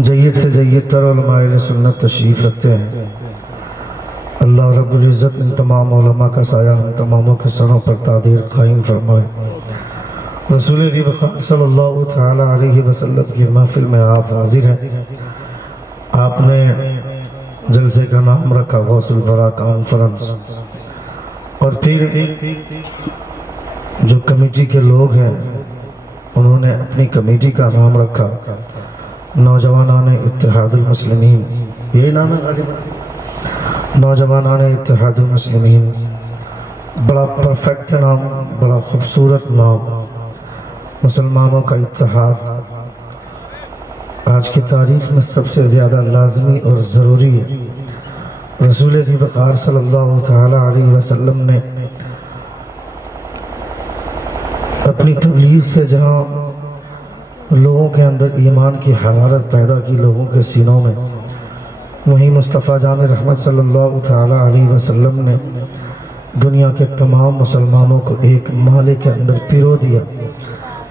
جید سے جید تر علماء اہل سنت تشریف رکھتے ہیں۔ اللہ رب العزت ان تمام علماء کا سایہ ہم تماموں کے سروں پر تعدیر قائم فرمائے۔ رسول دی وقار صلی اللہ تعالی علیہ وسلم کی محفل میں آپ حاضر ہیں۔ آپ نے جلسے کا نام رکھا غوث الورا کانفرنس، اور پھر جو کمیٹی کے لوگ ہیں انہوں نے اپنی کمیٹی کا نام رکھا نوجوانان اتحاد المسلمین۔ یہی نام ہے غالباً، نوجوانان اتحاد المسلمین۔ بڑا پرفیکٹ نام، بڑا خوبصورت نام، مسلمانوں کا اتحاد آج کی تاریخ میں سب سے زیادہ لازمی اور ضروری ہے۔ رسول دی وقار صلی اللہ تعالی علیہ وسلم نے اپنی تبلیغ سے جہاں لوگوں کے اندر ایمان کی حرارت پیدا کی لوگوں کے سینوں میں، وہیں مصطفیٰ جان رحمت صلی اللہ تعالی علیہ وسلم نے دنیا کے تمام مسلمانوں کو ایک محلے کے اندر پیرو دیا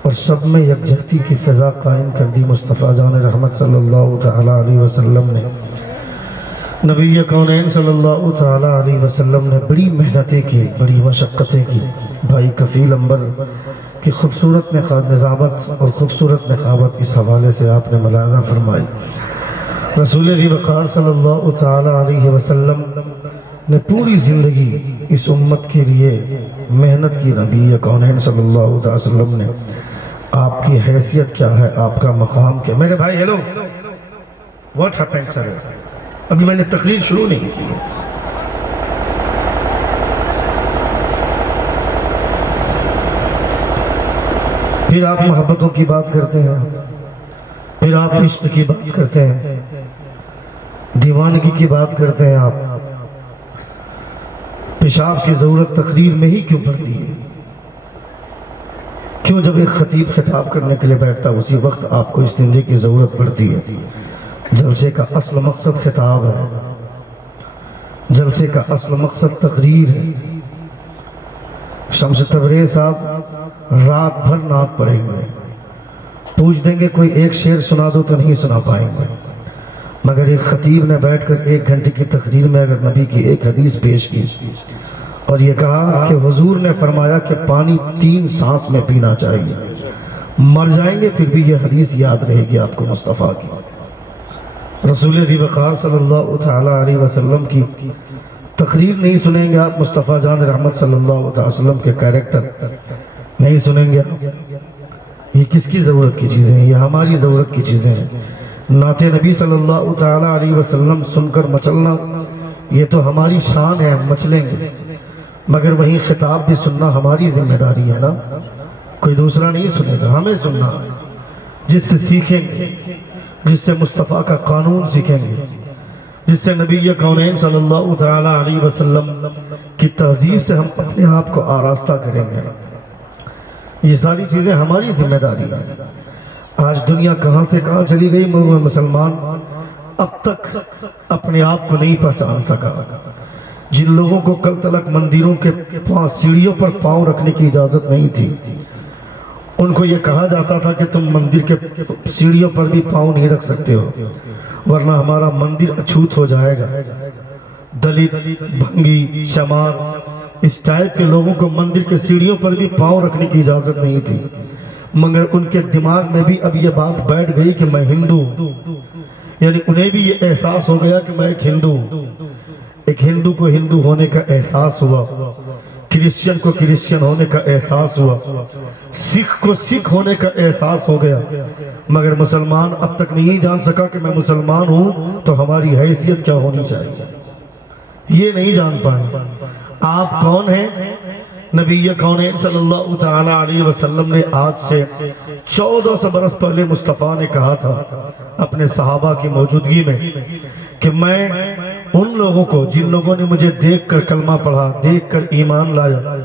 اور سب میں یکجہتی کی فضا قائم کر دی۔ مصطفیٰ جان رحمت صلی اللہ تعالی علیہ وسلم نے، نبی کونین صلی اللہ تعالی علیہ وسلم نے بڑی محنتیں کی، بڑی مشقتیں کی۔ بھائی کفیل انبر کی خوبصورت نظامت اور خوبصورت نقابت اس حوالے سے آپ نے ملاحظہ فرمائی۔ رسول دی وقار صلی اللہ تعالی علیہ وسلم نے پوری زندگی اس امت کے لیے محنت کی۔ نبی کونین صلی اللہ تعالی وسلم نے، آپ کی حیثیت کیا ہے، آپ کا مقام کیا؟ میرے بھائی ہیلو، واٹ ہیپنڈ سر؟ ابھی میں نے تقریر شروع نہیں کی۔ پھر آپ محبتوں کی بات کرتے ہیں، پھر آپ عشق کی بات کرتے ہیں، دیوانگی کی بات کرتے ہیں۔ آپ پیشاب کی ضرورت تقریر میں ہی کیوں پڑتی ہے؟ کیوں جب ایک خطیب خطاب کرنے کے لیے بیٹھتا اسی وقت آپ کو استنجے کی ضرورت پڑتی ہے؟ جلسے کا اصل مقصد خطاب ہے، جلسے کا اصل مقصد تقریر ہے۔ شمس تبریز صاحب رات بھر نعت پڑھیں گے، پوچھ دیں گے کوئی ایک شعر سنا دو تو نہیں سنا پائیں گے، مگر ایک خطیب نے بیٹھ کر 1 گھنٹے کی تقریر میں اگر نبی کی ایک حدیث پیش کی اور یہ کہا کہ حضور نے فرمایا کہ پانی 3 سانس میں پینا چاہیے، مر جائیں گے پھر بھی یہ حدیث یاد رہے گی آپ کو مصطفیٰ کی۔ رسول دی وقار صلی اللہ تعالی علیہ وسلم کی تقریر نہیں سنیں گے آپ، مصطفیٰ جان رحمت صلی اللہ علیہ وسلم کے کریکٹر نہیں سنیں گے آپ۔ یہ کس کی ضرورت کی چیزیں ہیں؟ یہ ہماری ضرورت کی چیزیں ہیں۔ نعت نبی صلی اللہ تعالی علیہ وسلم سن کر مچلنا یہ تو ہماری شان ہے، ہم مچلیں گے، مگر وہیں خطاب بھی سننا ہماری ذمہ داری ہے نا۔ کوئی دوسرا نہیں سنے گا، ہمیں سننا، جس سے سیکھیں گے، جس سے مصطفیٰ کا قانون سیکھیں گے، جس سے نبی کونین صلی اللہ تعالی علیہ وسلم کی تہذیب سے ہم اپنے آپ کو آراستہ کریں گے۔ یہ ساری چیزیں ہماری ذمہ داری ہیں۔ آج دنیا کہاں سے کہاں چلی گئی، مسلمان اب تک اپنے آپ کو نہیں پہچان سکا۔ جن لوگوں کو کل تلک مندروں کے سیڑھیوں پر پاؤں رکھنے کی اجازت نہیں تھی، ان کو یہ کہا جاتا تھا کہ تم مندر کے سیڑھیوں پر بھی پاؤں نہیں رکھ سکتے ہو ورنہ ہمارا مندر اچھوت ہو جائے گا۔ دلت، بھنگی، شمار، اس ٹائپ کے لوگوں کو مندر کے سیڑھیوں پر بھی پاؤں رکھنے کی اجازت نہیں تھی، مگر ان کے دماغ میں بھی اب یہ بات بیٹھ گئی کہ میں ہندو ہوں، یعنی انہیں بھی یہ احساس ہو گیا کہ میں ایک ہندو ہوں۔ ایک ہندو کو ہندو ہونے کا احساس ہوا، کرسچن کو کرسچن ہونے کا احساس ہوا، سکھ کو سکھ ہونے کا احساس ہو گیا، مگر مسلمان اب تک نہیں جان سکا کہ میں مسلمان ہوں تو ہماری حیثیت کیا ہونی چاہیے، یہ نہیں جان پائے۔ آپ کون ہیں؟ نبی کونین صلی اللہ تعالی علیہ وسلم نے آج سے 1400 برس پہلے مصطفیٰ نے کہا تھا اپنے صحابہ کی موجودگی میں کہ میں ان لوگوں کو، جن لوگوں نے مجھے دیکھ کر کلمہ پڑھا، دیکھ کر ایمان لایا،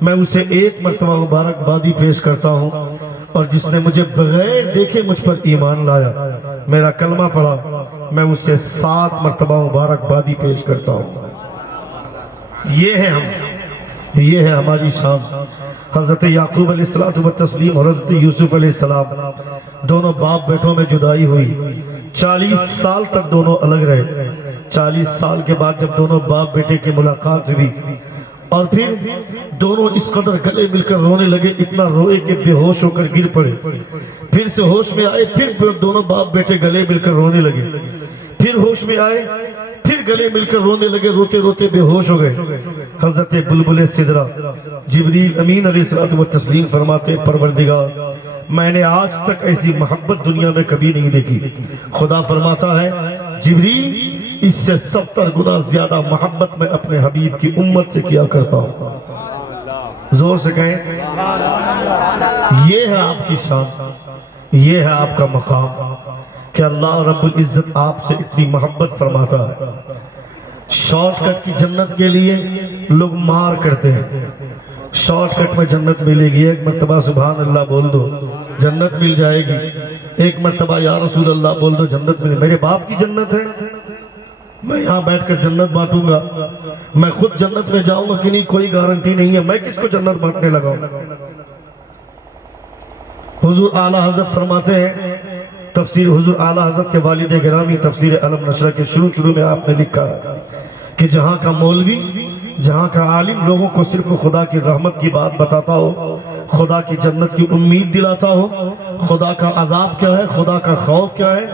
میں اسے 1 مرتبہ مبارکبادی پیش کرتا ہوں، اور جس نے مجھے بغیر دیکھے مجھ پر ایمان لایا، میرا کلمہ پڑھا، میں اسے 7 مرتبہ مبارکبادی پیش کرتا ہوں۔ یہ ہے ہم، یہ ہے ہماری شان۔ حضرت یعقوب علیہ السلام و تسلیم اور حضرت یوسف علیہ السلام، دونوں باپ بیٹوں میں جدائی ہوئی، 40 سال تک دونوں الگ رہے۔ 40 سال کے بعد جب دونوں باپ بیٹے کی ملاقات ہوئی اور پھر دونوں اس قدر گلے مل کر رونے لگے، اتنا روئے کہ بے ہوش ہو کر گر پڑے، پھر سے ہوش میں آئے، پھر دونوں باپ بیٹے گلے مل کر رونے لگے، پھر ہوش میں آئے، پھر گلے مل کر رونے لگے، روتے روتے بے ہوش ہو گئے۔ حضرت بلبل سدرہ جبریل امین علیہ الصلوۃ والتسلیم فرماتے ہیں پروردگار میں نے آج تک ایسی محبت دنیا میں کبھی نہیں دیکھی۔ خدا فرماتا ہے جبریل اس سے 70 گنا زیادہ محبت میں اپنے حبیب کی امت سے کیا کرتا ہوں۔ زور سے کہیں یہ ہے آپ کی شان، یہ ہے آپ کا مقام کہ اللہ رب العزت آپ سے اتنی محبت فرماتا ہے۔ شارٹ کٹ کی جنت کے لیے لوگ مار کرتے ہیں، شارٹ کٹ میں جنت ملے گی، ایک مرتبہ سبحان اللہ بول دو جنت مل جائے گی، ایک مرتبہ یا رسول اللہ بول دو جنت ملے۔ میرے باپ کی جنت ہے، میں یہاں بیٹھ کر جنت بانٹوں گا، میں خود جنت میں جاؤں گا کہ نہیں کوئی گارنٹی نہیں ہے، میں کس کو جنت بانٹنے لگا ہوں۔ حضور اعلیٰ حضرت فرماتے ہیں، تفسیر حضور اعلیٰ حضرت کے والد گرامی تفسیر علم نشرہ کے شروع میں آپ نے لکھا ہے کہ جہاں کا مولوی، جہاں کا عالم لوگوں کو صرف خدا کی رحمت کی بات بتاتا ہو، خدا کی جنت کی امید دلاتا ہو، خدا کا عذاب کیا ہے، خدا کا خوف کیا ہے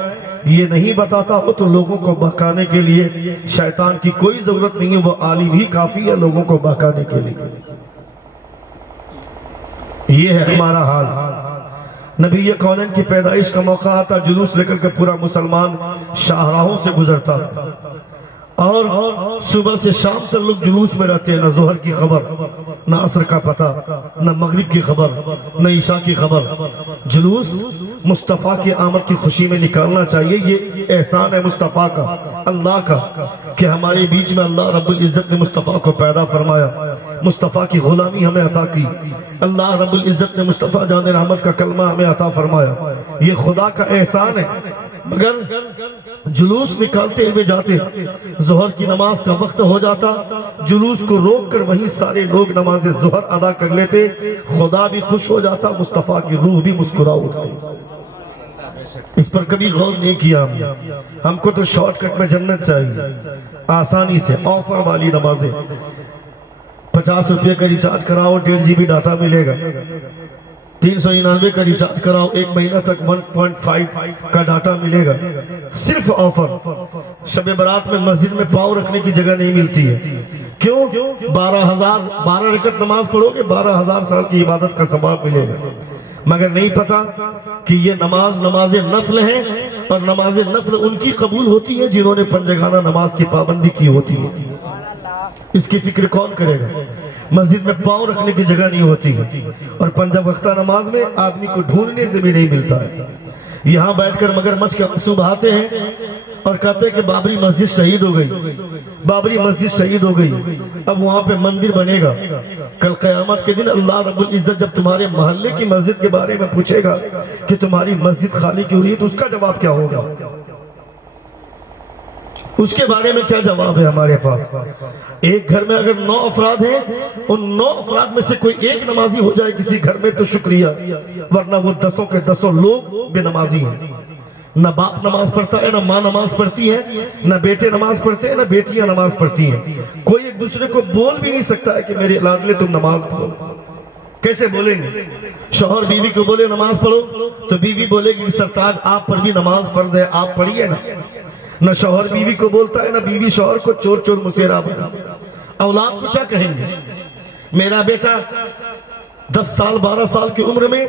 یہ نہیں بتاتا ہو، تو لوگوں کو بہکانے کے لیے شیطان کی کوئی ضرورت نہیں ہے، وہ عالم ہی کافی ہے لوگوں کو بہکانے کے لیے۔ یہ ہے ہمارا حال۔ نبی کونین کی پیدائش کا موقع آتا، جلوس لے کر کے پورا مسلمان شاہراہوں سے گزرتا اور صبح سے شام تک لوگ جلوس میں رہتے ہیں، نہ ظہر کی خبر، نہ عصر کا پتہ، نہ مغرب کی خبر، نہ عشاء کی خبر۔ جلوس مصطفیٰ کی آمد کی خوشی میں نکالنا چاہیے، یہ احسان ہے مصطفیٰ کا، اللہ کا، کہ ہمارے بیچ میں اللہ رب العزت نے مصطفیٰ کو پیدا فرمایا، مصطفیٰ کی غلامی ہمیں عطا کی، اللہ رب العزت نے مصطفیٰ جان رحمت کا کلمہ ہمیں عطا فرمایا، یہ خدا کا احسان ہے۔ مگر جلوس نکالتے ہوئے جاتے، ظہر کی نماز کا وقت ہو جاتا، جلوس کو روک کر وہیں سارے لوگ نماز ظہر ادا کر لیتے، خدا بھی خوش ہو جاتا، مصطفیٰ کی روح بھی مسکرا اٹھتی۔ اس پر کبھی غور نہیں کیا ہم کو تو شارٹ کٹ میں جنت چاہیے، آسانی سے آفر والی نمازیں، 50 روپے کا ریچارج کراؤ 1.5 GB ڈاٹا ملے گا، 399 کا ریچارج کراؤ 1 مہینہ تک 1.5 کا ڈاٹا ملے گا، صرف آفر۔ شب برات میں مسجد میں پاؤں رکھنے کی جگہ نہیں ملتی ہے، کیوں؟ 12 رکعت نماز پڑھو گے 12,000 سال کی عبادت کا ثواب ملے گا، مگر نہیں پتا کہ یہ نماز نفل ہیں، اور نماز نفل ان کی قبول ہوتی ہے جنہوں نے پنجگانہ نماز کی پابندی کی ہوتی ہے۔ اس کی فکر کون کرے گا؟ مسجد میں پاؤں رکھنے کی جگہ نہیں ہوتی ہے، اور پنجہ وقتہ نماز میں آدمی کو ڈھونڈنے سے بھی نہیں ملتا ہے۔ یہاں بیٹھ کر مگر مچھ کے آنسو بہاتے ہیں اور کہتے ہیں کہ بابری مسجد شہید ہو گئی، بابری مسجد شہید ہو گئی، اب وہاں پہ مندر بنے گا۔ کل قیامت کے دن اللہ رب العزت جب تمہارے محلے کی مسجد کے بارے میں پوچھے گا کہ تمہاری مسجد خالی کیوں رہی ہے، تو اس کا جواب کیا ہوگا؟ اس کے بارے میں کیا جواب ہے ہمارے پاس؟ ایک گھر میں اگر 9 افراد ہیں، ان 9 افراد میں سے کوئی ایک نمازی ہو جائے کسی گھر میں تو شکریہ، ورنہ وہ 10 کے 10 لوگ بے نمازی ہیں۔ نہ باپ نماز پڑھتا ہے، نہ ماں نماز پڑھتی ہے، نہ بیٹے نماز پڑھتے ہیں، نہ بیٹیاں نماز پڑھتی ہیں۔ کوئی ایک دوسرے کو بول بھی نہیں سکتا ہے کہ میرے لاڈلے تم نماز پڑھو۔ کیسے بولیں گے؟ شوہر بیوی کو بولے نماز پڑھو تو بیوی بولے گی سرتاج آپ پر بھی نماز فرض ہے، آپ پڑھیے نا۔ نہ شوہر بیوی کو بولتا ہے، نہ بیوی شوہر کو چور چور مسیرا بنا۔ اولاد کو کیا کہیں گے؟ میرا بیٹا 10 سال 12 سال کی عمر میں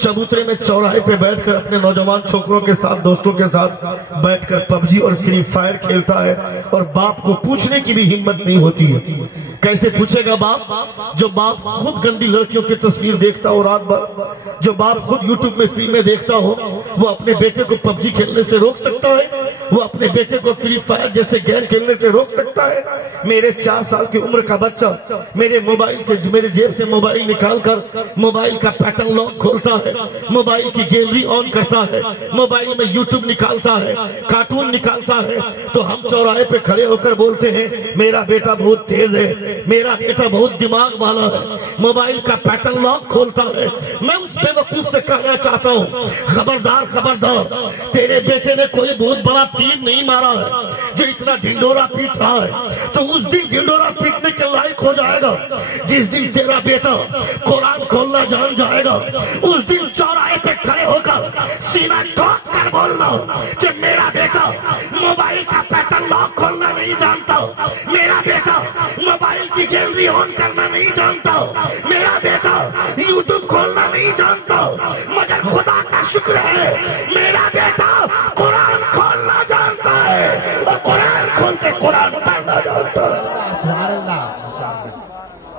چبوترے میں چوراہے پہ بیٹھ کر اپنے نوجوان چھوکروں کے ساتھ دوستوں کے ساتھ بیٹھ کر پبجی اور فری فائر کھیلتا ہے، اور باپ کو پوچھنے کی بھی ہمت نہیں ہوتی ہے۔ کیسے پوچھے گا باپ؟ جو باپ خود گندی لڑکیوں کی تصویر دیکھتا ہو رات بھر، جو باپ خود یوٹیوب میں فلمیں دیکھتا ہو، وہ اپنے بیٹے کو پبجی کھیلنے سے روک سکتا ہے؟ وہ اپنے بیٹے کو فری فائر جیسے گیم کھیلنے سے روک سکتا ہے؟ میرے 4 سال کی عمر کا بچہ میرے موبائل سے، میرے جیب سے موبائل نکال کر موبائل کا پیٹرن لاک کھولتا ہے، موبائل کی گیلری آن کرتا ہے، موبائل میں یوٹیوب نکالتا ہے، کارٹون نکالتا ہے، تو ہم چوراہے پہ کھڑے ہو کر بولتے ہیں میرا بیٹا بہت تیز ہے، میرا بیٹا بہت دماغ والا ہے، موبائل کا پیٹرن لاک کھولتا ہے۔ میں اس بے وقوف سے کہنا چاہتا ہوں خبردار خبردار، تیرے بیٹے نے کوئی بہت بڑا تیر نہیں مارا ہے جو اتنا ڈھنڈورا پیٹ رہا ہے، تو اس دن ڈھنڈورا پیٹنے کے لائق ہو جائے گا جس دن تیرا بیٹا قرآن کھولنا جان جائے گا۔ اس دن چوراہے پہ کھڑے ہو کر سینہ ٹھوک کر بولنا کہ میرا بیٹا موبائل کا پیٹرن لاک کھولنا نہیں جانتا، میرا بیٹا موبائل کی گیلری آن کرنا نہیں جانتا، میرا بیٹا یوٹیوب کھولنا نہیں جانتا، مگر خدا کا شکر ہے میرا بیٹا قرآن کھولنا جانتا ہے اور قرآن کھول کے قرآن پڑھنا جانتا ہے۔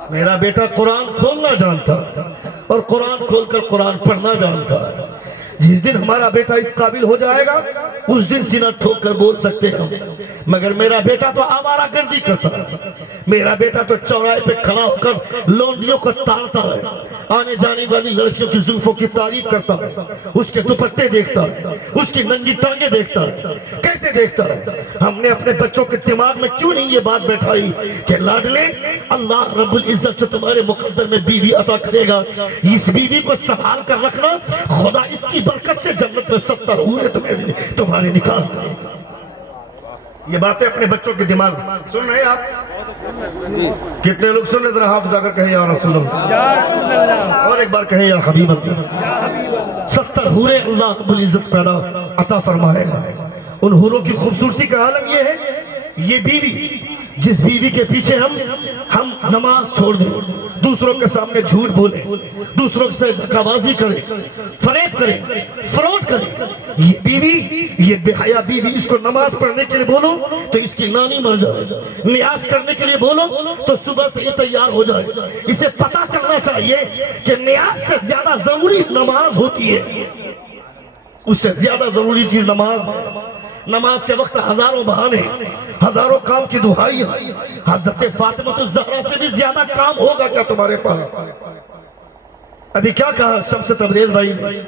میرا بیٹا قرآن کھولنا جانتا ہے اور قرآن کھول کر قرآن پڑھنا جانتا ہے۔ جس دن ہمارا بیٹا اس قابل ہو جائے گا اس دن سینہ ٹھوک کر بول سکتے ہیں ہم، مگر میرا بیٹا تو آوارہ گردی کرتا ہے، میرا بیٹا تو چوراہے پہ کھڑا ہو کر لونڈیوں کو تارتا ہے، آنے جانے والی لڑکیوں کی زلفوں کی تعریف کرتا ہے، اس کے دوپٹے دیکھتا ہے، اس کی ننگی ٹانگیں دیکھتا ہے۔ کیسے دیکھتا ہے؟ ہم نے اپنے بچوں کے دماغ میں کیوں نہیں یہ بات بیٹھائی کہ لاڈلے اللہ رب العزت جو تمہارے مقدر میں بیوی عطا کرے گا، اس بیوی کو سنبھال کر رکھنا، خدا اس کی برکت سے جنت میں 70 حوریں تمہارے نکاح دے گا۔ یہ باتیں اپنے بچوں کے دماغ میں سن رہے ہیں آپ؟ کتنے لوگ سن رہے؟ ذرا ہاتھ اٹھا کر کہیں یا رسول اللہ، اور ایک بار کہیں یا حبیب اللہ۔ 70 حوریں اللہ رب العزت پیدا عطا فرمائے گا۔ ان حوروں کی خوبصورتی کا عالم یہ ہے، یہ بیوی جس بیوی کے پیچھے ہم نماز چھوڑ دیں، دوسروں کے سامنے جھوٹ بولیں، دوسروں سے دھکا بازی کریں، فریب کریں، فراڈ کریں، یہ بیوی، یہ بے حیا بیوی، اس کو نماز پڑھنے کے لیے بولو تو اس کی نانی مر جائے، نیاز کرنے کے لیے بولو تو صبح سے یہ تیار ہو جائے۔ اسے پتا چلنا چاہیے کہ نیاز سے زیادہ ضروری نماز ہوتی ہے، اس سے زیادہ ضروری چیز نماز ہے۔ نماز کے وقت ہزاروں بہانے، ہزاروں کام کی دہائی، حضرت فاطمہ الزہرا سے بھی زیادہ کام ہوگا کیا تمہارے پاس؟ ابھی کیا کہا شمس تبریز بھائی نے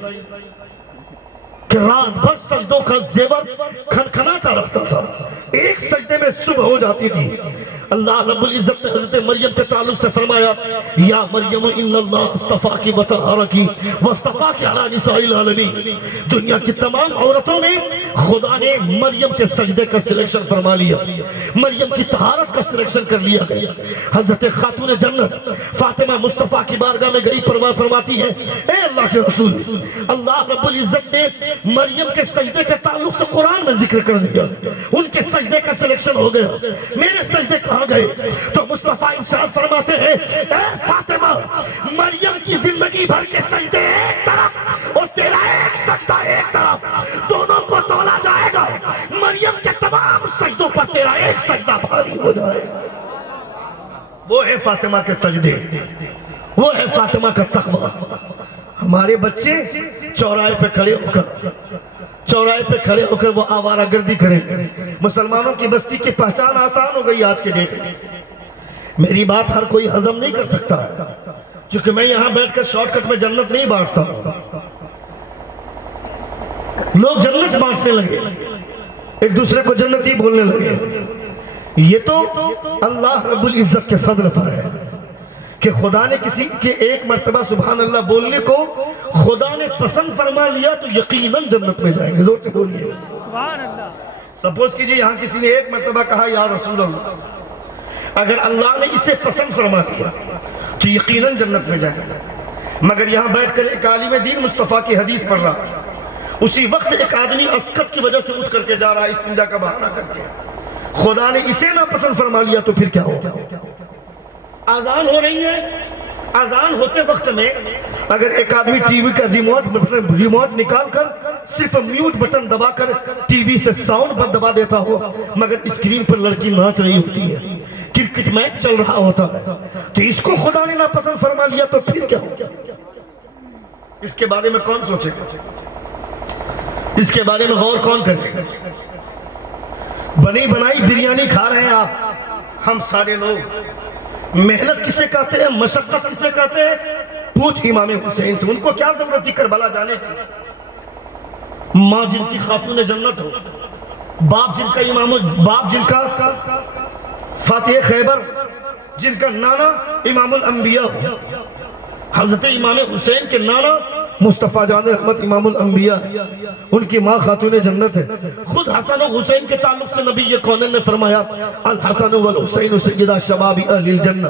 کہ رات بھر سجدوں کا زیور کھنکھناتا رہتا تھا، ایک سجدے میں صبح ہو جاتی تھی۔ اللہ رب العزت نے حضرت مریم کے تعلق سے فرمایا یا مریم ان اللہ اصطفاکی وطہرکی واصطفاکی علی نساء العالمین، دنیا کی تمام عورتوں میں خدا نے مریم کے سجدے کا سلیکشن فرما لیا، مریم کی طہارت کا سلیکشن کر لیا گیا۔ حضرت خاتون جنت فاطمہ مصطفیٰ کی بارگاہ میں گئی، فرماتی ہے اے اللہ کے رسول، اللہ رب العزت نے مریم کے سجدے کے تعلق سے قرآن میں ذکر کر دیا، ان کے سجدے کا سلیکشن ہو گیا، میرے سجدے کہاں گئے؟ تو مصطفیٰ ارشاد فرماتے ہیں اے فاطمہ، مریم کی زندگی بھر کے سجدے ایک طرف اور تیرا ایک سجدہ ایک طرف، دونوں کو تولا جائے گا، مریم کے تمام سجدوں پر تیرا ایک سجدہ بھاری ہو جائے گا۔ وہ ہے فاطمہ کے سجدے، وہ ہے فاطمہ کا تقویٰ۔ ہمارے بچے چوراہے پہ کھڑے ہو کر وہ آوارہ گردی کریں گے۔ مسلمانوں کی بستی کی پہچان آسان ہو گئی آج کے ڈیٹ میں۔ میری بات ہر کوئی ہضم نہیں کر سکتا کیونکہ میں یہاں بیٹھ کر شارٹ کٹ میں جنت نہیں بانٹتا۔ لوگ جنت بانٹنے لگے، ایک دوسرے کو جنتی بولنے لگے۔ یہ تو اللہ رب العزت کے فضل پر ہے کہ خدا نے کسی کے ایک مرتبہ سبحان اللہ بولنے کو خدا نے پسند فرما لیا تو یقیناً جنت میں جائیں گے۔ زور سے بولیے سبحان اللہ۔ سپوز کیجئے یہاں کسی نے ایک مرتبہ کہا یا رسول اللہ، اگر اللہ نے اسے پسند فرما دیا تو یقیناً جنت میں جائیں گے۔ مگر یہاں بیٹھ کر ایک عالم دین مصطفیٰ کی حدیث پڑھ رہا، اسی وقت ایک آدمی اسکت کی وجہ سے اٹھ کر کے جا رہا ہے استنجا کا بہانہ کر کے، خدا نے اسے نہ پسند فرما لیا تو پھر کیا ہوگا؟ آزان ہو رہی ہے، آزان ہوتے وقت میں اگر ایک آدمی ٹی وی کا ریموٹ نکال کر صرف میوٹ بٹن دبا کر ٹی وی سے ساؤنڈ بند دبا دیتا ہو مگر اسکرین پر لڑکی ناچ رہی ہوتی ہے، کرکٹ میچ چل رہا ہوتا ہے، تو اس کو خدا نے ناپسند فرما لیا تو پھر کیا ہوگا؟ اس کے بارے میں کون سوچے گا؟ اس کے بارے میں غور کون کرے گا؟ بنی بنائی بریانی کھا رہے ہیں آپ، ہم سارے لوگ۔ محنت کسے کہتے ہیں، مشقت کسے کہتے ہیں؟ پوچھ امام حسین سے، ان کو کیا ضرورت تھی کربلا جانے کی؟ ماں جن کی خاتون جنت ہو، باپ جن کا فاتح خیبر، جن کا نانا امام الانبیاء ہو، حضرت امام حسین کے نانا مصطفیٰ جان رحمت امام الانبیاء، ان کی ماں خاتون جنت ہے۔ خود حسن و حسین کے تعلق سے نبی کونین نے فرمایا الحسن والحسین سیدہ شباب اہل الجنہ،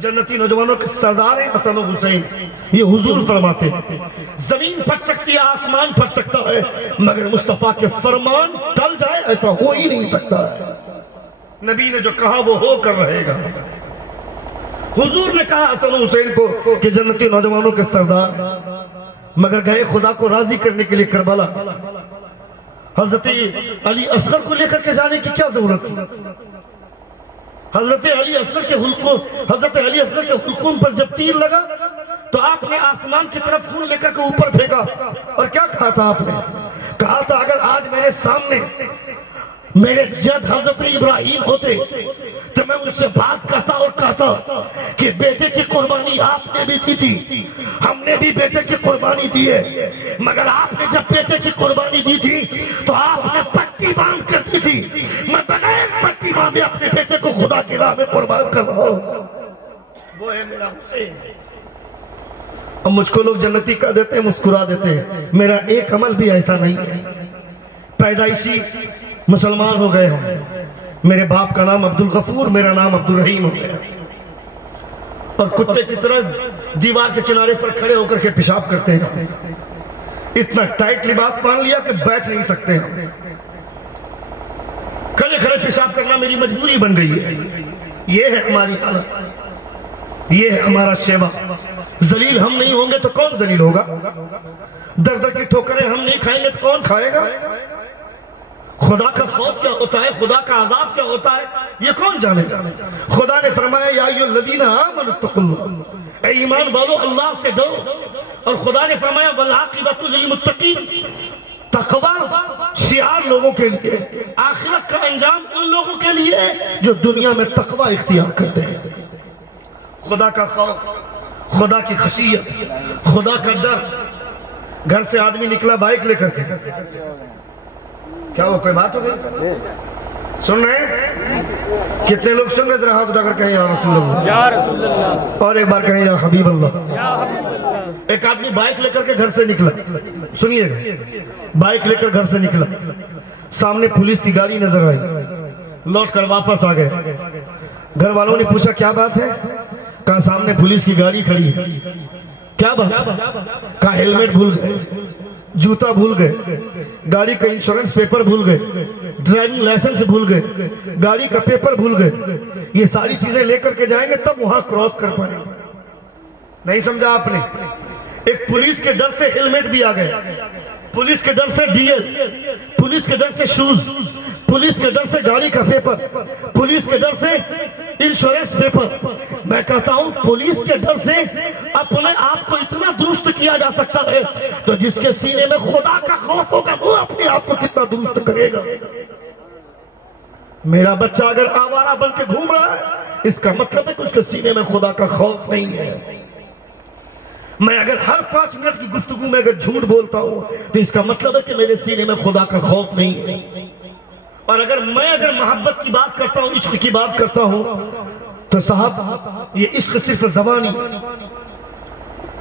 جنتی نوجوانوں کے سردار ہیں حسن و حسین، یہ حضور فرماتے ہیں۔ زمین پھٹ سکتی ہے، آسمان پھٹ سکتا ہے، مگر مصطفیٰ کے فرمان ٹل جائے ایسا ہو ہی نہیں سکتا ہے۔ نبی نے جو کہا وہ ہو کر رہے گا۔ حضور نے کہا حسن و حسین کو کہ جنتی نوجوانوں کے سردار، مگر گئے خدا کو راضی کرنے کے لیے کربلا۔ حضرت علی اصغر کو لے کر کے جانے کی کیا ضرورت تھی؟ حضرت علی اصغر کے حلقوم پر جب تیر لگا تو آپ نے آسمان کی طرف خون لے کر کے اوپر پھینکا، اور کیا کہا تھا آپ نے؟ کہا تھا اگر آج میرے سامنے میرے جد حضرت ابراہیم ہوتے تو میں ان سے بات کرتا اور کہتا کہ بیٹے کی قربانی آپ نے بھی دی تھی، ہم نے بھی بیٹے کی قربانی دی ہے، مگر آپ نے جب بیٹے کی قربانی دی تھی تو آپ نے پٹی باندھ کر دی تھی، میں بغیر پٹی باندھے اپنے بیٹے کو خدا کی راہ میں قربان کر رہا ہوں۔ وہ ہے میرا حسین۔ اب مجھ کو لوگ جنتی کہہ دیتے ہیں، مسکرا دیتے ہیں، میرا ایک عمل بھی ایسا نہیں ہے۔ پیدائشی مسلمان ہو گئے ہم، میرے باپ کا نام عبدالغفور، میرا نام عبدالرحیم ہو گیا، اور کتے کی طرح دیوار کے کنارے پر کھڑے ہو کر کے پیشاب کرتے ہیں۔ اتنا ٹائٹ لباس پہن لیا کہ بیٹھ نہیں سکتے ہم، کھڑے کھڑے پیشاب کرنا میری مجبوری بن گئی ہے۔ یہ ہے ہماری حالت، یہ ہے ہمارا شیوا۔ ذلیل ہم نہیں ہوں گے تو کون ذلیل ہوگا؟ در در کی ٹھوکریں ہم نہیں کھائیں گے تو کون کھائے گا؟ خدا کا خوف کیا ہوتا ہے، خدا کا عذاب کیا ہوتا ہے، یہ کون جانے گا؟ خدا نے فرمایا یا ایھا الذین آمنوا اتقوا اللہ، اے ایمان والو اللہ سے ڈرو، اور خدا نے فرمایا والعاقبۃ للمتقین، تقوی شعار لوگوں کے لیے، آخرت کا انجام ان لوگوں کے لیے جو دنیا میں تقوی اختیار کرتے ہیں۔ خدا کا خوف، خدا کی خشیت، خدا کا ڈر۔ گھر سے آدمی نکلا بائک لے کر کے، کیا وہ کوئی بات ہو گئی؟ سن رہے ہیں؟ کتنے لوگ سن رہے؟ ذرا ہاتھ اٹھا کر کہیں یا رسول اللہ، یا رسول اللہ، اور ایک بار کہیں یا حبیب اللہ، یا حبیب اللہ۔ ایک آدمی بائک لے کر کے گھر سے نکلا، سنیے گا، بائک لے کر گھر سے نکلا، سامنے پولیس کی گاڑی نظر آئی، لوٹ کر واپس آ گئے۔ گھر والوں نے پوچھا کیا بات ہے؟ کہا سامنے پولیس کی گاڑی کھڑی ہے۔ کیا بات؟ کہا ہیلمٹ بھول گئے، جوتا بھول گئے، گاڑی کا انشورنس پیپر بھول گئے، ڈرائیونگ لائسنس بھول گئے، گاڑی کا پیپر بھول گئے، یہ ساری چیزیں لے کر کے جائیں گے تب وہاں کراس کر پائیں گے۔ نہیں سمجھا آپ نے؟ ایک پولیس کے ڈر سے ہیلمٹ بھی آ گیا، پولیس کے ڈر سے ڈی ایل، پولیس کے ڈر سے شوز، پولیس کے ڈر سے گاڑی کا پیپر، پولیس کے ڈر سے انشورنس پیپر۔ میں کہتا ہوں پولیس کے ڈر سے اپنے آپ کو اتنا درست کیا جا سکتا ہے تو جس کے سینے میں خدا کا خوف ہوگا وہ اپنے آپ کو کتنا درست کرے گا۔ میرا بچہ اگر آوارہ بن کے گھوم رہا ہے اس کا مطلب ہے کہ اس کے سینے میں خدا کا خوف نہیں ہے۔ میں اگر ہر 5 منٹ کی گفتگو میں اگر جھوٹ بولتا ہوں تو اس کا مطلب ہے کہ میرے سینے میں خدا کا خوف نہیں ہے۔ اور اگر محبت کی بات کرتا ہوں، عشق کی بات کرتا ہوں تو صاحب یہ عشق صرف زبانی،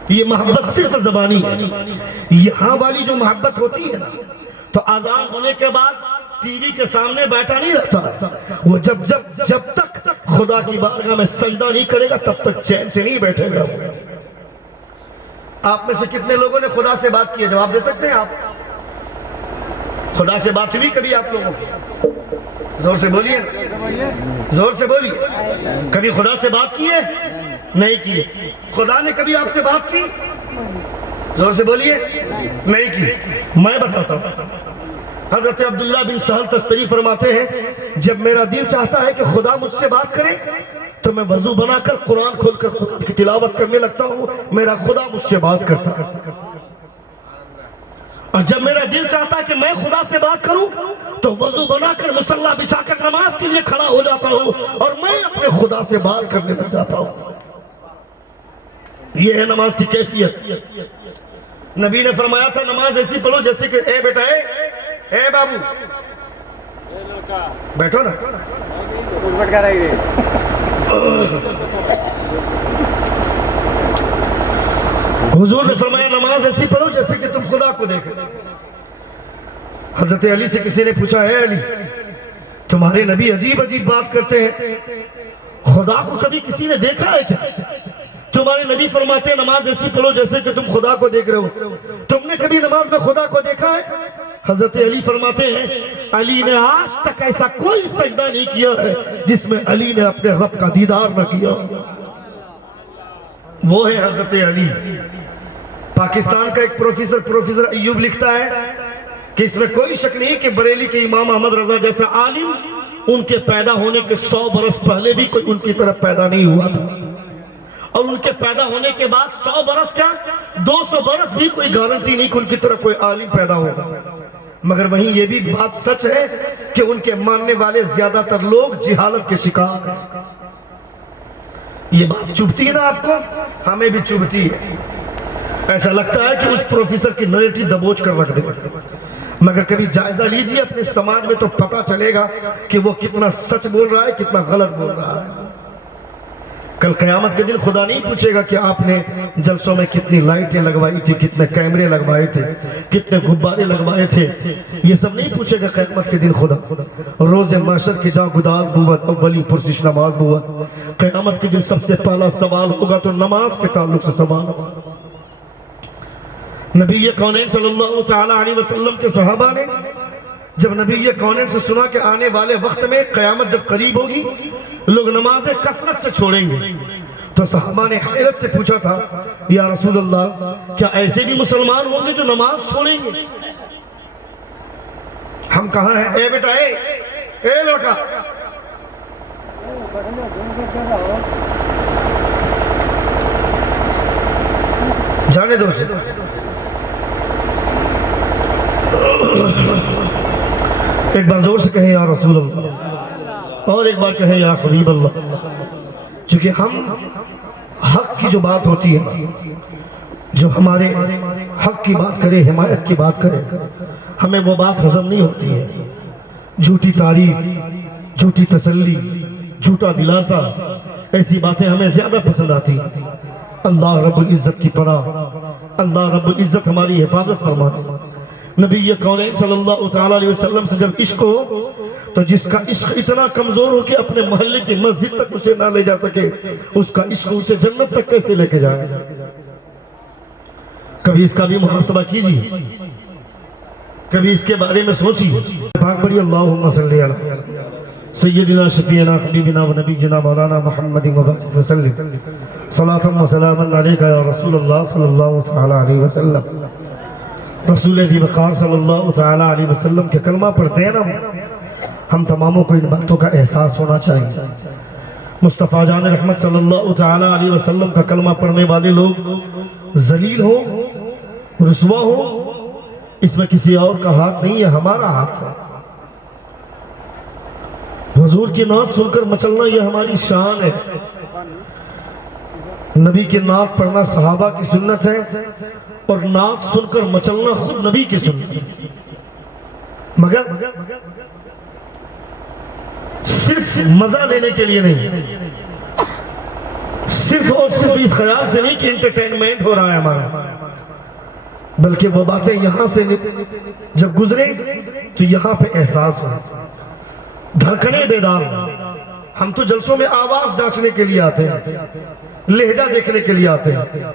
یہ محبت صرف زبانی ہے۔ یہاں والی جو محبت ہوتی ہے نا تو اذان ہونے کے بعد ٹی وی کے سامنے بیٹھا نہیں رہتا، وہ جب تک خدا کی بارگاہ میں سجدہ نہیں کرے گا تب تک چین سے نہیں بیٹھے گا۔ آپ میں سے کتنے لوگوں نے خدا سے بات کی ہے؟ جواب دے سکتے ہیں آپ؟ خدا سے بات ہوئی کبھی آپ لوگوں کی؟ زور سے بولیے، زور سے بولیے، کبھی خدا سے بات کی ہے؟ نہیں کی ہے۔ خدا نے کبھی آپ سے بات کی؟ زور سے بولیے، نہیں کی۔ میں بتاتا ہوں، حضرت عبداللہ بن سہل تستری فرماتے ہیں جب میرا دل چاہتا ہے کہ خدا مجھ سے بات کرے تو میں وضو بنا کر قرآن کھول کر قرآن کی تلاوت کرنے لگتا ہوں، میرا خدا مجھ سے بات کرتا ہے۔ اور جب میرا دل چاہتا ہے کہ میں خدا سے بات کروں تو وضو بنا کر مصلی بچھا کر نماز کے لیے کھڑا ہو جاتا ہوں اور میں اپنے خدا سے بات کرنے لگ جاتا ہوں۔ یہ ہے نماز کی کیفیت۔ نبی نے فرمایا تھا نماز ایسی پڑھو جیسے کہ اے بیٹا اے بابو بیٹھو نا، حضور نے فرمایا نماز ایسی پڑھو جیسے کہ تم خدا کو دیکھو۔ حضرت علی سے کسی نے پوچھا ہے علی تمہارے نبی عجیب عجیب بات کرتے ہیں، خدا کو کبھی کسی نے دیکھا ہے کیا؟ تمہارے نبی فرماتے ہیں نماز ایسی پڑھو جیسے کہ تم خدا کو دیکھ رہے ہو، تم نے کبھی نماز میں خدا کو دیکھا ہے؟ حضرت علی فرماتے ہیں علی نے آج تک ایسا کوئی سجدہ نہیں کیا ہے جس میں علی نے اپنے رب کا دیدار نہ کیا۔ وہ ہے حضرت علی۔ پاکستان کا ایک پروفیسر ایوب لکھتا ہے کہ اس میں کوئی شک نہیں کہ بریلی کے امام احمد رضا جیسا عالم ان کے پیدا ہونے کے 100 برس پہلے بھی کوئی ان کی طرف پیدا نہیں ہوا تھا، اور ان کے پیدا ہونے کے بعد 100 برس کیا 200 برس بھی کوئی گارنٹی نہیں کہ ان کی طرف کوئی عالم پیدا ہوگا۔ مگر وہیں یہ بھی بات سچ ہے کہ ان کے ماننے والے زیادہ تر لوگ جہالت کے شکار ہیں۔ یہ بات چبھتی ہے نا آپ کو؟ ہمیں بھی چبھتی ہے۔ ایسا لگتا ہے کہ اس پروفیسر کی نریٹی دبوچ کر رکھ دے، مگر کبھی جائزہ لیجئے اپنے سماج میں تو پتا چلے گا کہ وہ کتنا سچ بول رہا ہے، کتنا غلط بول رہا ہے۔ کل قیامت کے دن خدا نہیں پوچھے گا کہ آپ نے جلسوں میں کتنی لائٹیں لگوائی تھی، کتنے کیمرے لگوائے تھے، کتنے غبارے لگوائے تھے، یہ سب نہیں پوچھے گا قیامت کے دن خدا۔ روز محشر کی جہاں گداز بوت اولی پرسش نماز بوت، قیامت کے دن سب سے پہلا سوال ہوگا تو نماز کے تعلق سے سوال ہوگا۔ نبی کونین صلی اللہ تعالی علیہ وسلم کے صحابہ نے جب نبی کونین سے سنا کہ آنے والے وقت میں قیامت جب قریب ہوگی لوگ نمازیں کثرت سے چھوڑیں گے، تو صحابہ نے حیرت سے پوچھا تھا یا رسول اللہ کیا ایسے بھی مسلمان ہوں گے جو نماز چھوڑیں گے؟ ہم کہاں ہیں؟ اے بیٹا اے لڑکا، جانے دو اسے، ایک بار زور سے کہیں یا رسول اللہ، اور ایک بار کہیں یا حبیب اللہ۔ چونکہ ہم حق کی جو بات ہوتی ہے، جو ہمارے حق کی بات کرے، حمایت کی بات کرے، ہمیں وہ بات ہضم نہیں ہوتی ہے۔ جھوٹی تعریف، جھوٹی تسلی، جھوٹا دلاسا، ایسی باتیں ہمیں زیادہ پسند آتی ہیں۔ اللہ رب العزت کی پناہ، اللہ رب العزت ہماری حفاظت فرمائے۔ نبی کونین صلی اللہ تعالی علیہ وسلم سے جب عشق ہو تو جس کا عشق اتنا کمزور ہو کہ اپنے محلے کی مسجد تک اسے نہ لے جا سکے، اس کا عشق اسے جنت تک کیسے لے کے جائے؟ کبھی اس کا بھی محاسبہ کیجیے، کبھی اس کے بارے میں سوچیے۔ پاک پڑھیے اللہم صلی علی سیدنا شفیعنا حبیبنا و نبینا مولانا محمد مبارک وسلم صلاۃ و سلام علیکہ یا رسول اللہ صلی اللہ تعالی علیہ وسلم۔ رسول دی وقار صلی اللہ تعالی علیہ وسلم کے کلمہ پڑھتے ہیں نا، ہم تماموں کو ان باتوں کا احساس ہونا چاہیے۔ مصطفیٰ جان رحمت صلی اللہ تعالی علیہ وسلم کا کلمہ پڑھنے والے لوگ ذلیل ہوں، رسوا ہوں، اس میں کسی اور کا ہاتھ نہیں ہے، ہمارا ہاتھ ہے۔ حضور کی نعت سن کر مچلنا یہ ہماری شان ہے۔ نبی کی نعت پڑھنا صحابہ کی سنت ہے، اور نعت سن کر مچلنا خود نبی کی سنت ہے۔ مگر صرف مزہ لینے کے لیے نہیں، صرف اور صرف اس خیال سے نہیں کہ انٹرٹینمنٹ ہو رہا ہے ہمارا، بلکہ وہ باتیں یہاں سے جب گزرے تو یہاں پہ احساس ہو، دھڑکنیں بیدار ہو۔ ہم تو جلسوں میں آواز جانچنے کے لیے آتے ہیں، لہجہ دیکھنے کے لیے آتے ہیں،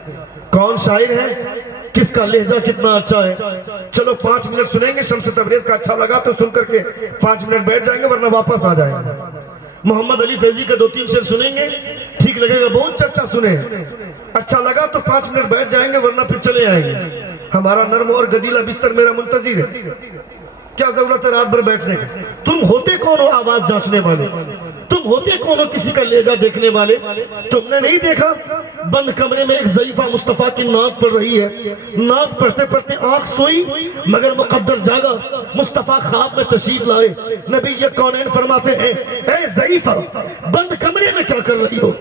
کون شاعر ہے، کس کا لہجہ کتنا اچھا ہے۔ چلو 5 منٹ سنیں گے، شمس تبریز کا اچھا لگا تو سن کر کے 5 منٹ بیٹھ جائیں گے، ورنہ واپس آ جائیں گے۔ محمد علی فیضی کا 2-3 شعر سنیں گے، ٹھیک لگے گا بہت اچھا سنیں، اچھا لگا تو 5 منٹ بیٹھ جائیں گے، ورنہ پھر چلے آئیں گے۔ ہمارا نرم اور گدیلا بستر میرا منتظر ہے، کیا ضرورت ہے رات بھر بیٹھنے کی؟ تم ہوتے کون ہو آواز جانچنے والے؟ تم ہوتے کون ہو کسی کا لہجہ دیکھنے والے؟ تم نے نہیں دیکھا بند کمرے میں ایک ضعیفہ مصطفیٰ کی نعت پڑھ رہی ہے، نعت پڑھتے پڑھتے آنکھ سوئی مگر مقدر جاگا، مصطفیٰ خواب میں تشریف لائے، نبی یہ کونین فرماتے ہیں اے ضعیفہ بند کمرے میں کیا کر رہی ہو؟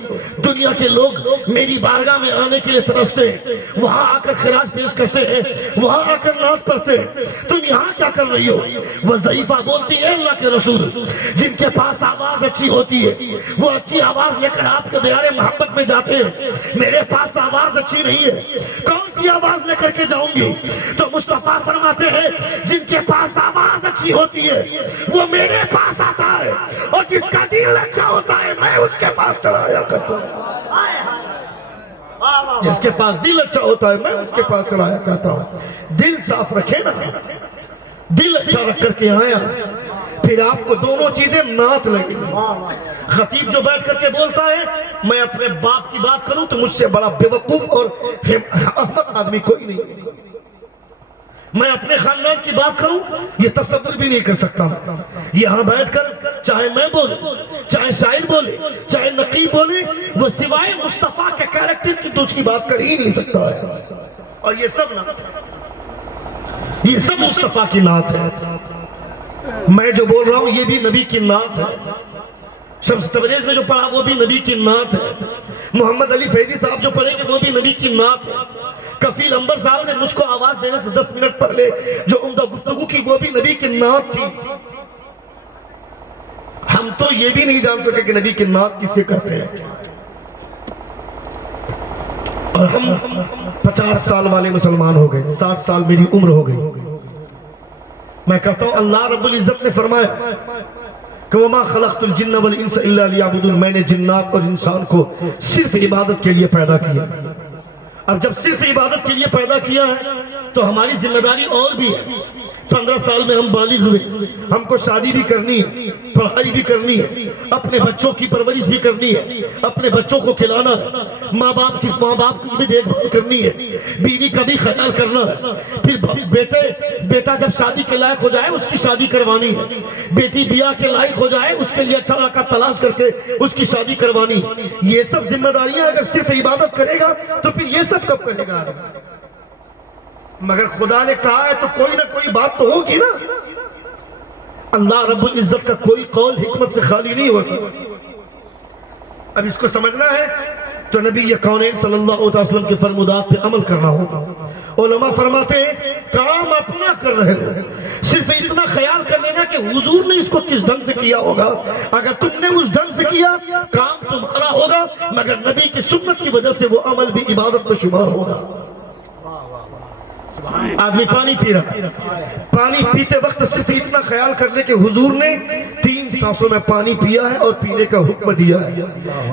دنیا کے لوگ میری بارگاہ میں آنے کے لیے ترستے ہیں، وہاں آ کر خراج پیش کرتے ہیں، وہاں آ کر نعت پڑھتے ہیں، تم یہاں کیا کر رہی ہو؟ وہ ضعیفہ بولتی ہے اللہ کے رسول جن کے پاس آواز اچھی ہوتی ہے وہ اچھی آواز لے کر آپ کے دیار محبت میں جاتے ہیں، میرے پاس آواز اچھی نہیں ہے، کون سی آواز لے کر کے جاؤں گی؟ تو مصطفیٰ فرماتے ہیں جن کے پاس آواز اچھی ہوتی ہے وہ میرے پاس آتا ہے، اور جس کا دل اچھا ہوتا ہے میں اس کے پاس چلایا کرتا ہوں، جس کے پاس دل اچھا ہوتا ہے میں اس کے پاس چلایا کرتا ہوں۔ دل صاف رکھے نا، دل اچھا رکھ کر کے آیا پھر آپ کو دونوں چیزیں نعت لگیں گی۔ خطیب جو بیٹھ کر کے بولتا ہے میں اپنے باپ کی بات کروں تو مجھ سے بڑا بیوقوف اور احمق آدمی کوئی نہیں، میں اپنے خاندان کی بات کروں یہ تصور بھی نہیں کر سکتا، یہاں بیٹھ کر چاہے میں بولوں چاہے شاعر بولے چاہے نقیب بولے وہ سوائے مصطفیٰ کے کریکٹر کی دوسری بات کر ہی نہیں سکتا ہے، اور یہ سب نعت ہے، یہ سب مصطفیٰ کی نعت ہے۔ میں جو بول رہا ہوں یہ بھی نبی کی نعت ہے، شمس تبریز میں جو پڑھا وہ بھی نبی کی نعت ہے، محمد علی فیضی صاحب جو پڑھیں گے وہ بھی نبی کی نعت ہے، کفیل انبر صاحب نے مجھ کو آواز دینے سے 10 منٹ پہلے جو عمدہ گفتگو کی وہ بھی نبی کی نعت تھی۔ ہم تو یہ بھی نہیں جان سکے کہ نبی کی نعت کسے کہتے ہیں، اور ہم 50 سال والے مسلمان ہو گئے، 60 سال میری عمر ہو گئی۔ میں کہتا ہوں اللہ رب العزت نے فرمایا کہ وَمَا خَلَقْتُ الْجِنَّ وَالْإِنسَ إِلَّا لِيَعْبُدُونَ، میں نے جنات اور انسان کو صرف عبادت کے لیے پیدا کیا۔ اب جب صرف عبادت کے لیے پیدا کیا ہے تو ہماری ذمہ داری اور بھی ہے۔ 15 سال میں ہم بالغ ہوئے، ہم کو شادی بھی کرنی ہے، پڑھائی بھی کرنی ہے، اپنے بچوں کی پرورش بھی کرنی ہے، اپنے بچوں کو کھلانا ہے، ماں باپ کی بھی دیکھ بھال کرنی ہے، بیوی کا بھی خیال کرنا ہے، پھر بیٹا جب شادی کے لائق ہو جائے اس کی شادی کروانی ہے، بیٹی بیاہ کے لائق ہو جائے اس کے لیے اچھا لڑکا تلاش کر کے اس کی شادی کروانی ہے۔ یہ سب ذمہ داریاں اگر صرف عبادت کرے گا تو پھر یہ سب کب کرے گا؟ مگر خدا نے کہا ہے تو کوئی نہ کوئی بات تو ہوگی نا۔ اللہ رب العزت کا کوئی قول حکمت سے خالی نہیں ہوتا۔ اب اس کو سمجھنا ہے تو نبی کونین صلی اللہ علیہ وسلم کے فرمودات پہ عمل کرنا ہوگا۔ علماء فرماتے ہیں کام اپنا کر رہے ہو، صرف اتنا خیال کر لینا کہ حضور نے اس کو کس ڈھنگ سے کیا ہوگا، اگر تم نے اس ڈھنگ سے کیا کام تمہارا ہوگا، مگر نبی کی سنت کی وجہ سے وہ عمل بھی عبادت میں شمار ہوگا۔ آدمی پانی پی رہا ہے، پانی پیتے وقت صرف اتنا خیال کرنے کہ حضور نے 3 سانسوں میں پانی پیا ہے اور پینے کا حکم دیا ہے۔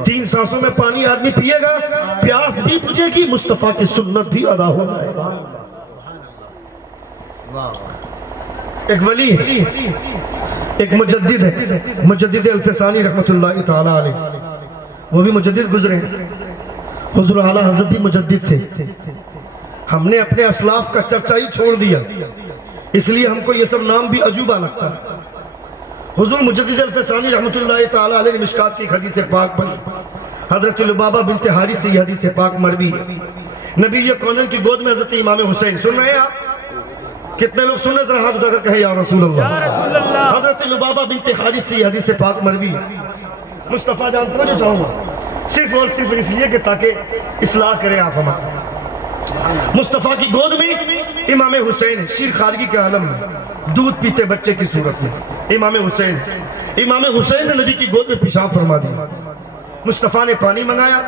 3 سانسوں میں پانی آدمی پیے گا، پیاس بھی بجھے گی، مصطفیٰ کی سنت بھی ادا ہو جائے گا۔ ایک ولی ہے، ایک مجدد ہے، مجدد الفسانی رحمت اللہ تعالی علیہ، وہ بھی مجدد گزرے ہیں، حضور اعلیٰ حضرت بھی مجدد تھے۔ ہم نے اپنے اسلاف کا چرچا ہی چھوڑ دیا، اس لیے ہم کو یہ سب نام بھی عجوبہ لگتا ہے۔ حضور مجدد الفسانی رحمت اللہ تعالی علیہ نے مشکات کی حدیث پاک پڑھی، حضرت لبابہ بنت حارث سے یہ حدیث پاک مروی ہے۔ نبی کونین کی گود میں حضرت امام حسین، سن رہے ہیں آپ؟ کتنے لوگ سن رہے؟ ذرا ہاتھ اٹھا کر کہے یا رسول اللہ۔ حضرت لبابہ بنت حارث سے یہ حدیث پاک مروی ہے۔ مصطفیٰ جان توجہ چاہوں گا صرف اور صرف اس لیے کہ تاکہ اصلاح کرے آپ ہمارا۔ مصطفیٰ کی گود میں امام حسین شیر خارگی کے عالم میں دودھ پیتے بچے کی صورت میں امام حسین نے نبی کی گود میں پیشاب فرما دیا۔ مصطفیٰ نے پانی منگایا،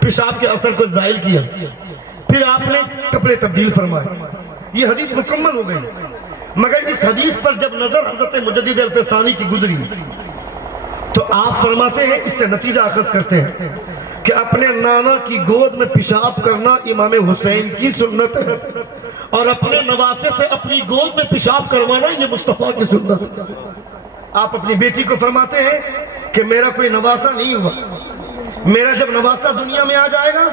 پیشاب کے اثر کو زائل کیا، پھر آپ نے کپڑے تبدیل فرمائے۔ یہ حدیث مکمل ہو گئی، مگر اس حدیث پر جب نظر حضرت مجدد الفسانی کی گزری تو آپ فرماتے ہیں، اس سے نتیجہ اخذ کرتے ہیں کہ اپنے نانا کی گود میں پیشاب کرنا امام حسین کی سنت ہے، اور اپنے نواسے سے اپنی گود میں پیشاب کروانا یہ مصطفیٰ کی سنت ہے۔ آپ اپنی بیٹی کو فرماتے ہیں کہ میرا کوئی نواسا نہیں ہوا، میرا جب نواسا دنیا میں آ جائے گا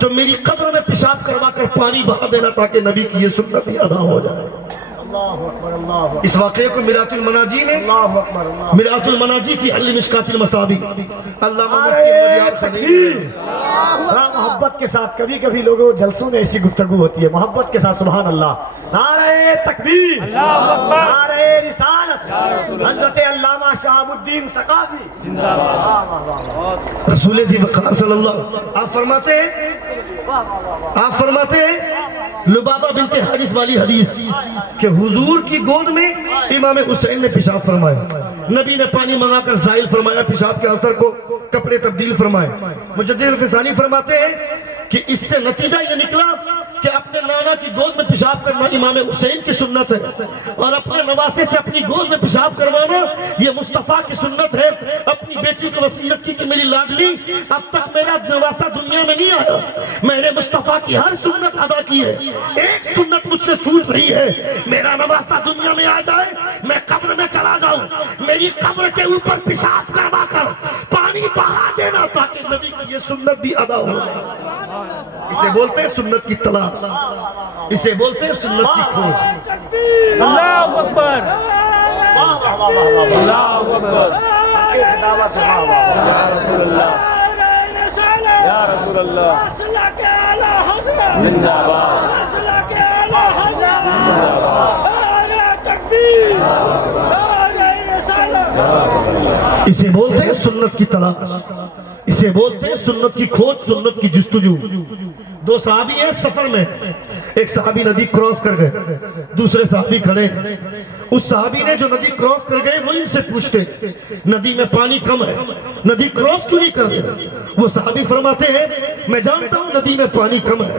تو میری قبر میں پیشاب کروا کر پانی بہا دینا تاکہ نبی کی یہ سنت بھی ادا ہو جائے۔ اس واقعے کو مرآت المناجی میں مرآت المناجی فی حل مشکات المصابیح علامہ محبت کے ساتھ کبھی کبھی لوگوں جلسوں میں ایسی گفتگو ہوتی ہے، محبت کے ساتھ سبحان اللہ، نعرہ تکبیر، نعرہ رسالت، حضرت علامہ شہاب الدین ثقافی، رسول ذی وقار صلی اللہ آپ فرماتے ہیں لبابہ بنت حارث والی حدیث کہ حضور کی گود میں امام حسین نے پیشاب فرمایا، نبی نے پانی منگا کر زائل فرمایا پیشاب کے اثر کو، کپڑے تبدیل فرمائے۔ مجدد الفسانی فرماتے ہیں کہ اس سے نتیجہ یہ نکلا کہ اپنے نانا کی گود میں پیشاب کرنا امام حسین کی سنت ہے، اور اپنے نواسے سے اپنی گود میں پیشاب کروانا یہ مصطفیٰ کی سنت ہے۔ اپنی بیٹی کو وصیت کی کہ میری لاڈلی اب تک میرا نواسا دنیا میں نہیں آیا، میں نے مصطفیٰ کی ہر سنت ادا کی ہے، ایک سنت مجھ سے چھوٹ رہی ہے، میرا نواسا دنیا میں آ جائے میں قبر میں چلا جاؤں، میری قبر کے اوپر پیشاب کروا کر پانی بہا دینا تاکہ نبی کی یہ سنت بھی ادا ہو جائے۔ اسے بولتے ہیں سنت کی طلاق، اسے بولتے ہیں سنت کی کھوج۔ اللہ اکبر، اللہ اکبر، یا رسول اللہ، زندہ باد، اسے بولتے ہیں سنت کی طلاق، اسے بولتے ہیں سنت کی کھوج، سنت کی جستجو۔ دو صحابی ہیں سفر میں، ایک صحابی ندی کراس کر گئے، دوسرے صحابی کھڑے ہیں۔ اس صحابی نے جو ندی کراس کر گئے وہ ان سے پوچھتے ندی میں پانی کم ہے، ندی کراس کیوں نہیں کر رہے؟ وہ صحابی فرماتے ہیں میں جانتا ہوں ندی میں پانی کم ہے،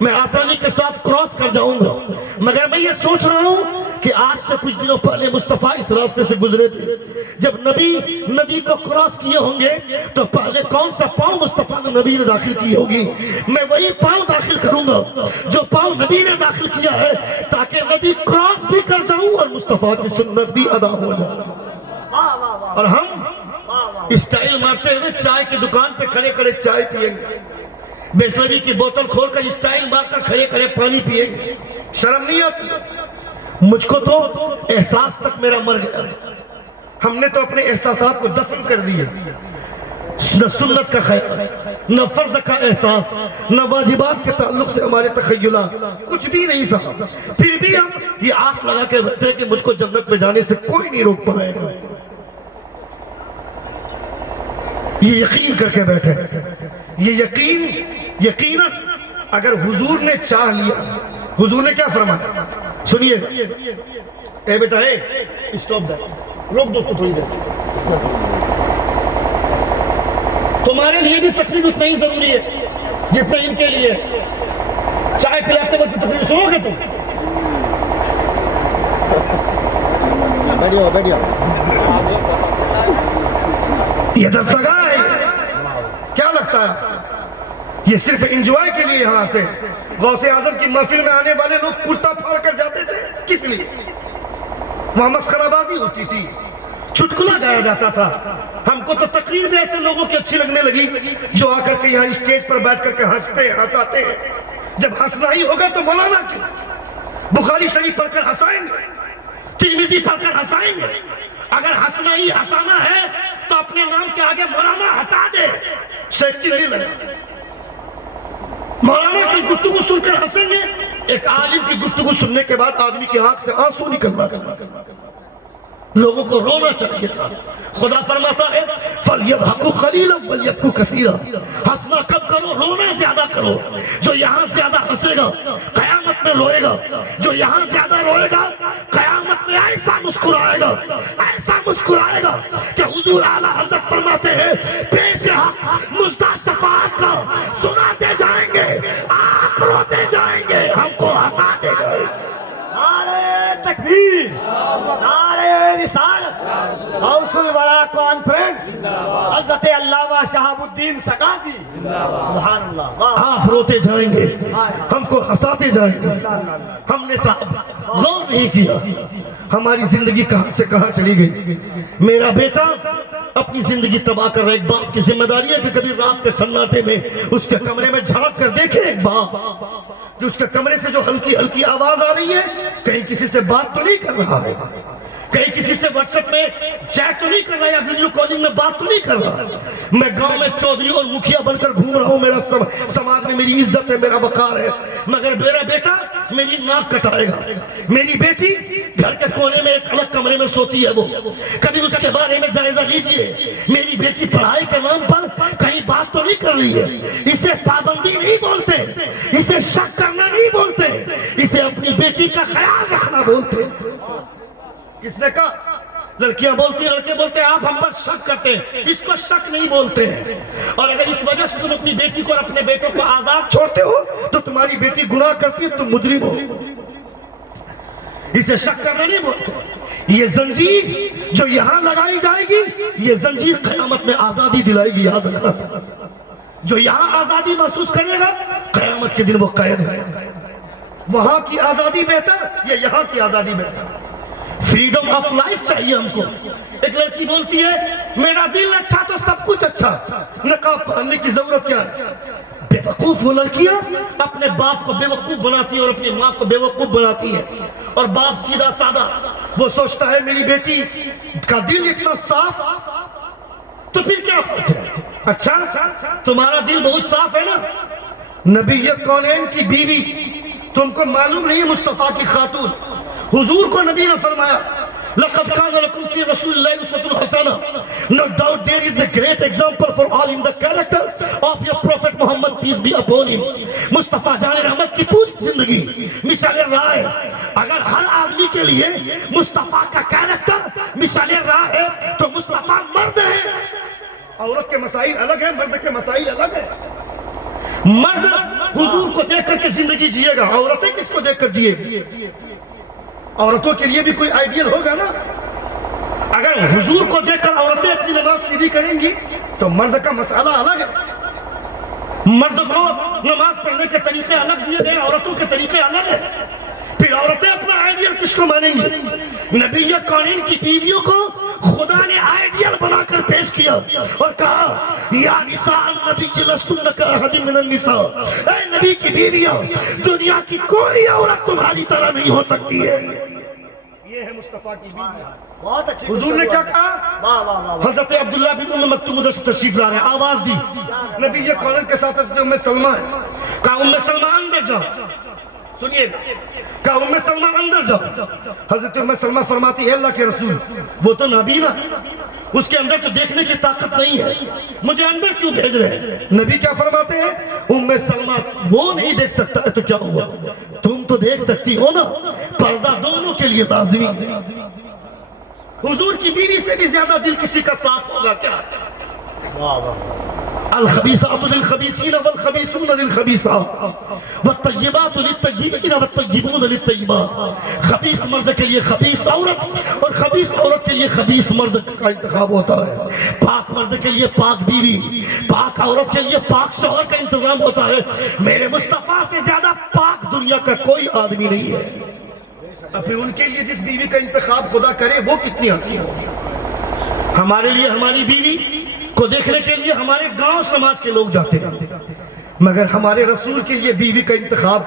میں آسانی کے ساتھ کراس کر جاؤں گا، مگر میں یہ سوچ رہا ہوں کہ آج سے کچھ دنوں پہلے مصطفیٰ اس راستے سے گزرے تھے، جب نبی ندی کو کراس کیے ہوں گے تو پہلے کون سا پاؤں مصطفیٰ نے نبی نے داخل کی ہوگی، میں وہی پاؤں داخل کروں گا جو پاؤں نبی نے داخل کیا ہے، تاکہ ندی کراس بھی کر جاؤں اور مصطفیٰ کی سنت بھی ادا ہو جائے۔ اور ہم اسٹائل مارتے ہوئے چائے کی دکان پہ کھڑے کھڑے چائے پیئیں گے، بیسلری کی بوتل کھول کر اسٹائل مار کر کھڑے کھڑے پانی پیئیں گے، شرم نہیں آتی؟ مجھ کو تو احساس تک میرا مر گیا، ہم نے تو اپنے احساسات کو دفن کر دیے، نہ سنت کا خیال، نہ فرض کا احساس، نہ واجبات کے تعلق سے ہمارے تخیلات، کچھ بھی نہیں سہا، پھر بھی ہم یہ آس لگا کے بیٹھے کہ مجھ کو جنت میں جانے سے کوئی نہیں روک پائے گا، یہ یقین کر کے بیٹھے، یہ یقیناً اگر حضور نے چاہ لیا، حضور نے کیا فرمایا سنیے، اے بیٹا اے اسٹاپ دے، روک دو اس کو تھوڑی دیر، تمہارے لیے بھی تقریر اتنا ہی ضروری ہے جتنا ان کے لیے، چائے پلاتے وقت تقریر سنو گے تم؟ یہ درسگاہ ہے، کیا لگتا ہے یہ صرف انجوائے کے لیے یہاں آتے ہیں؟ غوث اعظم کی محفل میں آنے والے لوگ کرتا پھاڑ کر جاتے تھے، کس لیے؟ وہاں مسخرہ بازی ہوتی تھی، چٹکلا گایا جاتا تھا۔ ہم کو تو تقریر بھی ایسے لوگوں کی اچھی لگنے لگی جو آ کر کے یہاں اسٹیج پر بیٹھ کر کے ہنستے ہنساتے ہیں۔ جب ہنسنا ہی ہوگا تو مولانا کیوں؟ بخاری شریف پڑھ کر ہنسائیں گے، ترمذی پڑھ کر ہنسائیں گے۔ اگر ہنسنا ہی ہنسانا ہے تو اپنے نام کے آگے مولانا ہٹا دے، شیخ چلی لگا۔ مولانا کی گفتگو سن کر ہنسیں گے، ایک عالم کی گفتگو سننے کے بعد آدمی کی آنکھ سے آنسو نکلنا، لوگوں کو رونا چاہیے تھا۔ خدا فرماتا ہے فَلْيَضْحَكُوا قَلِيلًا وَلْيَبْكُوا كَثِيرًا، ہنسنا کم کرو، رونا زیادہ کرو۔ جو یہاں زیادہ ہنسے گا قیامت میں روئے گا، جو یہاں زیادہ روئے گا قیامت میں ایسا مسکرائے گا، ایسا مسکرائے گا کہ حضور اعلیٰ حضرت فرماتے ہیں پیش حق مژدہ شفاعت کا سناتے جائیں گے، آپ روتے جائیں گے، ہم کو ہنساتے گئے۔ نعرہ تکبیر، نعرہ رسالت، غوث الورا کانفرنس، حضرت علامہ شہاب الدین ثقافی، سبحان اللہ۔ آپ روتے جائیں گے، ہم کو ہنساتے جائیں گے۔ ہم نے صاحب غور نہیں کیا ہماری زندگی کہاں سے کہاں چلی گئی۔ میرا بیٹا اپنی زندگی تباہ کر رہا ہے، ایک باپ کی ذمہ داری ہے کہ کبھی رات کے سناٹے میں اس کے کمرے میں جھانک کر دیکھے ایک باپ کہ اس کے کمرے سے جو ہلکی ہلکی آواز آ رہی ہے کہیں کسی سے بات تو نہیں کر رہا ہے، کہیں کسی سے واٹس ایپ میں چیٹ تو نہیں کر رہا ہے، یا ویڈیو کالنگ میں بات تو نہیں کر رہا ہے۔ میں گاؤں میں چودھری اور مکھیا بن کر گھوم رہا ہوں، میرا سماج میں میری عزت ہے، میرا وقار ہے، مگر میرا بیٹا میری ناک کٹائے گا، میری بیٹی گھر کے کونے میں ایک الگ کمرے میں سوتی ہے، وہ کبھی اس کے بارے میں جائزہ لیجئے۔ میری بیٹی پڑھائی کے نام پر کہیں بات تو نہیں کر رہی ہے، اسے پابندی نہیں بولتے، اسے شک کرنا نہیں بولتے، اسے اپنی بیٹی کا خیال رکھنا بولتے۔ کس نے کہا؟ لڑکیاں بولتی ہیں، لڑکے بولتے ہیں آپ ہم پر شک کرتے ہیں، اس کو شک نہیں بولتے ہیں۔ اور اگر اس وجہ سے تم اپنی بیٹی کو اور اپنے بیٹوں کو آزاد چھوڑتے ہو تو تمہاری بیٹی گناہ کرتی ہے، تم مجرم ہو، اسے شک کرنا نہیں بولتے۔ یہ زنجیر جو یہاں لگائی جائے گی، یہ زنجیر قیامت میں آزادی دلائے گی، یاد رکھنا۔ جو یہاں آزادی محسوس کرے گا قیامت کے دن وہ قید ہے۔ وہاں کی آزادی بہتر یا یہاں کی آزادی بہتر؟ فریڈم آف لائف چاہیے ہم کو۔ ایک لڑکی بولتی ہے میرا دل اچھا تو سب کچھ اچھا، نقاب پہننے کی ضرورت کیا ہے؟ بے وقوف وہ لڑکیاں اپنے باپ کو بے وقوف بناتی ہیں اور اپنی ماں کو بے وقوف بناتی ہے، اور باپ سیدھا سادہ وہ سوچتا ہے میری بیٹی کا دل اتنا صاف تو پھر کیا بات ہے؟ اچھا تمہارا دل بہت صاف ہے نا، نبی کونین کی بیوی، تم کو معلوم نہیں مصطفیٰ کی خاتون، حضور کو نبی نے فرمایا لَقَدْ كَانَ لَكُمْ فِي رَسُولِ اللَّهِ أُسْوَةٌ حَسَنَةٌ۔ No doubt there is a great example for all in the character of your prophet Muhammad, peace be upon him۔ مصطفیٰ جان رحمت کی پوری زندگی مثال راہ ہے۔ اگر ہر آدمی کے لیے مصطفیٰ کا کیریکٹر مثال راہ ہے تو مصطفیٰ مرد ہے۔ عورت کے مسائل الگ ہیں، مرد کے مسائل الگ ہیں۔ مرد حضور کو دیکھ کر کے زندگی جیے گا، عورتیں کس کو دیکھ کر جیے گی؟ عورتوں کے لیے بھی کوئی آئیڈیل ہوگا نا۔ اگر حضور کو دیکھ کر عورتیں اپنی نماز سیدھی کریں گی تو مرد کا مسئلہ الگ ہے، مرد کو نماز پڑھنے کے طریقے الگ دیے گئے، عورتوں کے طریقے الگ ہیں۔ پھر عورتیں اپنا آئیڈیل کس کو مانیں گی؟ نبی کونین کی بیویوں کو خدا نے آئیڈیل بنا کر پیش کیا اور کہا یا نساء النبی لستن کاحد من النساء، اے نبی کی بیویاں دنیا کی کوئی عورت تمہاری طرح نہیں ہو سکتی ہے۔ یہ ہے مصطفیٰ کی بیویاں۔ بہت اچھی حضور نے کیا کہا؟ واہ واہ واہ۔ حضرت عبداللہ بن ام مکتوم ادھر سے تشریف لا رہے ہیں، آواز دی، نبی کونین کے ساتھ حضرت ام سلمہ ہے، کہا ام سلمہ اندر جاؤ، سنیے گا، کہا ام سلمہ اندر جاؤ۔ حضرت ام سلمہ فرماتی ہے اللہ کے رسول وہ تو نابینا، اس کے اندر تو دیکھنے کی طاقت نہیں ہے، مجھے اندر کیوں بھیج رہے ہیں؟ نبی کیا فرماتے ہیں؟ ام سلمہ وہ نہیں دیکھ سکتا ہے تو کیا ہوا، تم تو دیکھ سکتی ہو نا، پردہ دونوں کے لیے لازمی ہے۔ حضور کی بیوی سے بھی زیادہ دل کسی کا صاف ہوگا کیا؟ واہ واہ۔ الخبیثات للخبیثین والخبیثون للخبیثات والطیبات للطیبین والطیبون للطیبات۔ خبیث مرد کے لیے خبیث عورت اور خبیث عورت کے لیے خبیث مرد کا انتخاب ہوتا ہے، پاک مرد کے لیے پاک بیوی، پاک عورت کے لیے پاک شوہر کا انتظام ہوتا ہے۔ میرے مصطفیٰ سے زیادہ پاک دنیا کا کوئی آدمی نہیں ہے، پھر ان کے لیے جس بیوی کا انتخاب خدا کرے وہ کتنی حسین ہوگی۔ ہمارے لیے ہماری بیوی کو دیکھنے کے لیے ہمارے گاؤں سماج کے لوگ جاتے ہیں، مگر ہمارے رسول کے لیے بیوی کا انتخاب